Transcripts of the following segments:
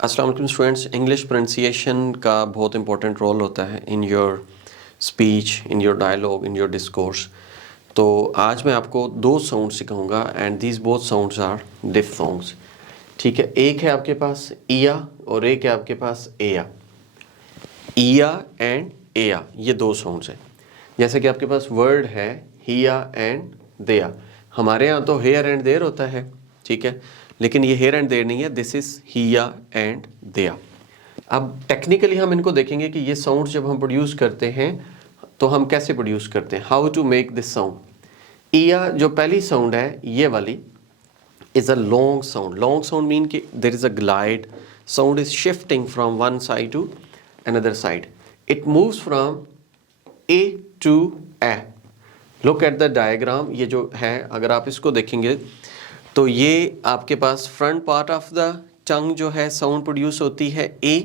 अस्सलाम वालेकुम students. English pronunciation का बहुत इंपॉर्टेंट रोल होता है in your speech, in your dialogue, in your discourse. तो आज मैं आपको दो साउंड सिखाऊंगा and these both sounds are diphthongs. ठीक है, एक है आपके पास इया और एक है आपके पास एया। इया एंड एया, ये दो साउंड्स हैं। जैसे कि आपके पास वर्ड है हिया एंड देया। हमारे यहाँ तो हेयर एंड देयर होता है, ठीक है, लेकिन ये हेयर एंड देयर नहीं है, दिस इज हिया एंड देया। अब टेक्निकली हम इनको देखेंगे कि ये साउंड जब हम प्रोड्यूस करते हैं तो हम कैसे प्रोड्यूस करते हैं, how to make this sound. इया जो पहली साउंड है ये वाली is a long sound. Long sound mean कि there is a glide. Sound is shifting from one side to another side. It moves from A to A. Look at the diagram. ये जो है अगर आप इसको देखेंगे तो ये आपके पास front part of the tongue जो है sound produce होती है A,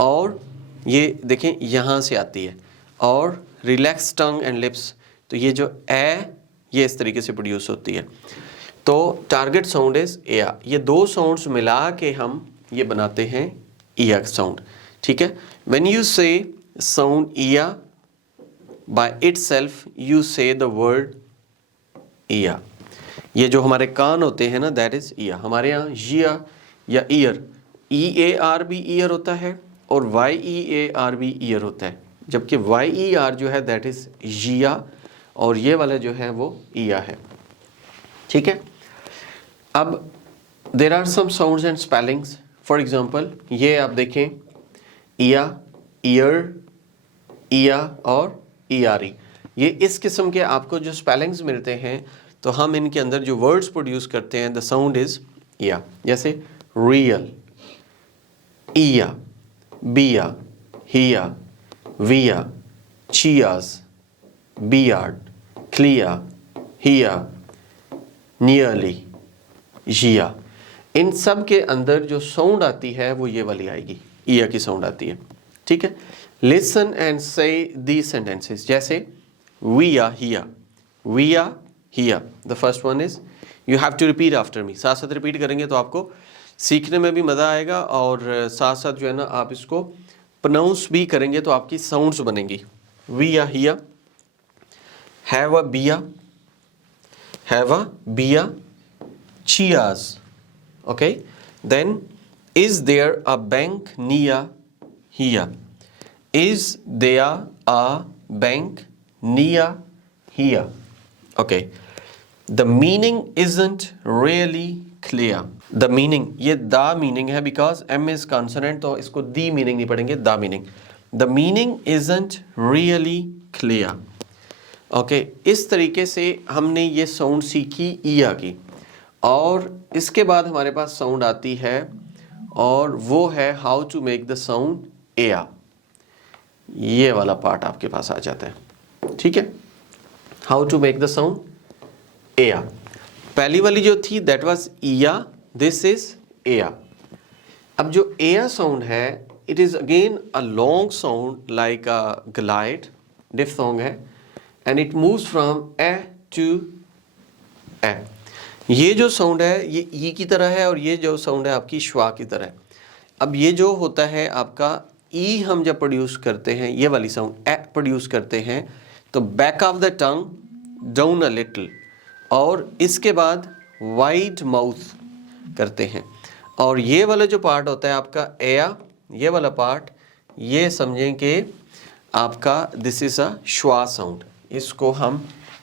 और ये देखें यहाँ से आती है, और relaxed tongue and lips तो ये जो A ये इस तरीके से प्रोड्यूस होती है। तो टारगेट साउंड इज एया। ये दो साउंड्स मिला के हम ये बनाते हैं इया साउंड। ठीक है, व्हेन यू से साउंड इया bye itself you say the word इया। ये जो हमारे कान होते हैं ना, दैट इज इया। हमारे यहाँ जिया या ईयर, ई ए आर भी ईयर होता है और वाई ई ए आर भी ईयर होता है, जबकि वाई ई आर जो है दैट इज जिया और ये वाला जो है वो इया है। ठीक है, अब there are some sounds and spellings. For example ये आप देखें इया, ईयर, इया और ईआरई, ये इस किस्म के आपको जो स्पेलिंग्स मिलते हैं तो हम इनके अंदर जो वर्ड्स प्रोड्यूस करते हैं द साउंड इज इया। जैसे रियल, इया, बिया, हिया, विया, चियाज, बियार्ड, क्लिया, हिया, नियरली, जिया। इन सब के अंदर जो साउंड आती है वो ये वाली आएगी, इया की साउंड आती है। ठीक है, listen and say the sentences. जैसे we are here, we are here, the first one is you have to repeat after me. साथ साथ रिपीट करेंगे तो आपको सीखने में भी मज़ा आएगा और साथ साथ जो है ना आप इसको प्रोनाउंस भी करेंगे तो आपकी साउंड्स बनेंगी। We are here, have a beer, have a beer, cheers. Okay, then is there a bank near here? Is there a bank near here? Okay, the meaning isn't really clear. The meaning, ये the meaning है because M is consonant तो इसको the meaning नहीं पढ़ेंगे, the meaning. The meaning isn't really clear. Okay इस तरीके से हमने ये साउंड सीखी इया की, और इसके बाद हमारे पास साउंड आती है और वो है how to make the sound एया। ये वाला पार्ट आपके पास आ जाता है। ठीक है, how to make the sound एया। पहली वाली जो थी दैट वाज इया, दिस इज एया। अब जो एया साउंड है it is again a long sound like a glide, diphthong है, and it moves from a to a। ये जो साउंड है ये ई की तरह है और ये जो साउंड है आपकी श्वा की तरह है। अब ये जो होता है आपका ई, हम जब प्रोड्यूस करते हैं ये वाली साउंड ए प्रोड्यूस करते हैं तो back of the tongue down a little, और इसके बाद वाइड माउथ करते हैं, और ये वाला जो पार्ट होता है आपका एया, ये वाला पार्ट ये समझें कि आपका this is a schwa sound. इसको हम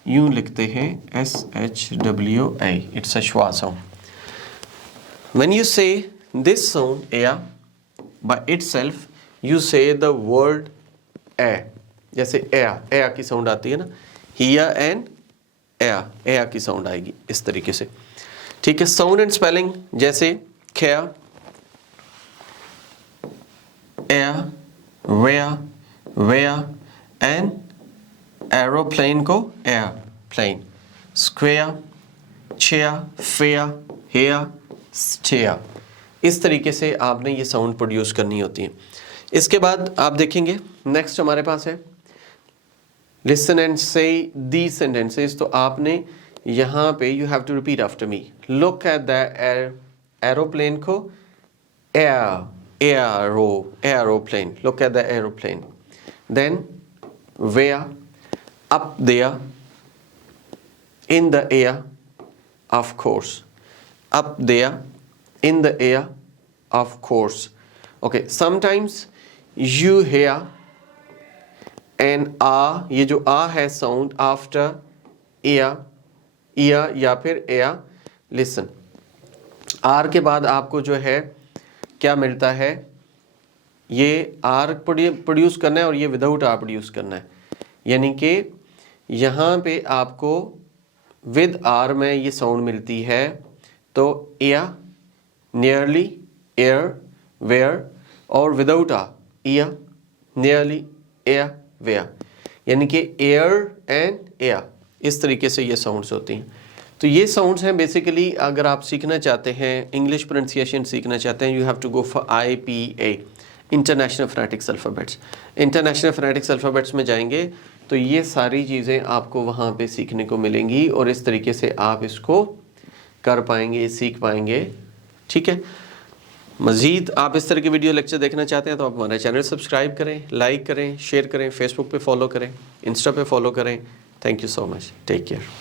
यूं लिखते हैं SHWA, it's a schwa sound. When you say this sound एया by itself you say the word a. जैसे एया, एया की साउंड आती है ना, हिया एंड एया, एया की साउंड आएगी इस तरीके से। ठीक है, साउंड एंड स्पेलिंग जैसे care, air, wear, where and aeroplane को airplane, square, chair, fair, hair, stair. इस तरीके से आपने ये साउंड प्रोड्यूस करनी होती है। इसके बाद आप देखेंगे नेक्स्ट हमारे पास है listen and say the sentences. तो आपने यहाँ पे you have to repeat after me. Look at the aeroplane को air aeroplane. Look at the aeroplane. Then where, up there, in the air, of course. Up there, in the air, of course. Okay, sometimes you hear an a, ये जो a है sound after ear या फिर air. Listen, r के बाद आपको जो है क्या मिलता है, ये r प्रोड्यूस करना है और ये विदाउट r प्रोड्यूस करना है, यानी कि यहाँ पे आपको विद r में ये साउंड मिलती है. तो एयर, नियरली, एयर, वेयर, और without r ear, nearly, air, where, यानी कि एयर एंड एयर. इस तरीके से ये साउंड्स होती हैं. तो ये साउंड्स हैं बेसिकली. अगर आप सीखना चाहते हैं, इंग्लिश प्रोनाउंसिएशन सीखना चाहते हैं, you have to go for IPA, international phonetics alphabets. International phonetics alphabets में जाएंगे तो ये सारी चीज़ें आपको वहाँ पे सीखने को मिलेंगी और इस तरीके से आप इसको कर पाएंगे, सीख पाएंगे. ठीक है. मज़ीद आप इस तरह के वीडियो लेक्चर देखना चाहते हैं तो आप हमारा चैनल सब्सक्राइब करें, लाइक करें, शेयर करें, फेसबुक पे फॉलो करें, इंस्टा पे फॉलो करें. Thank you so much. Take care.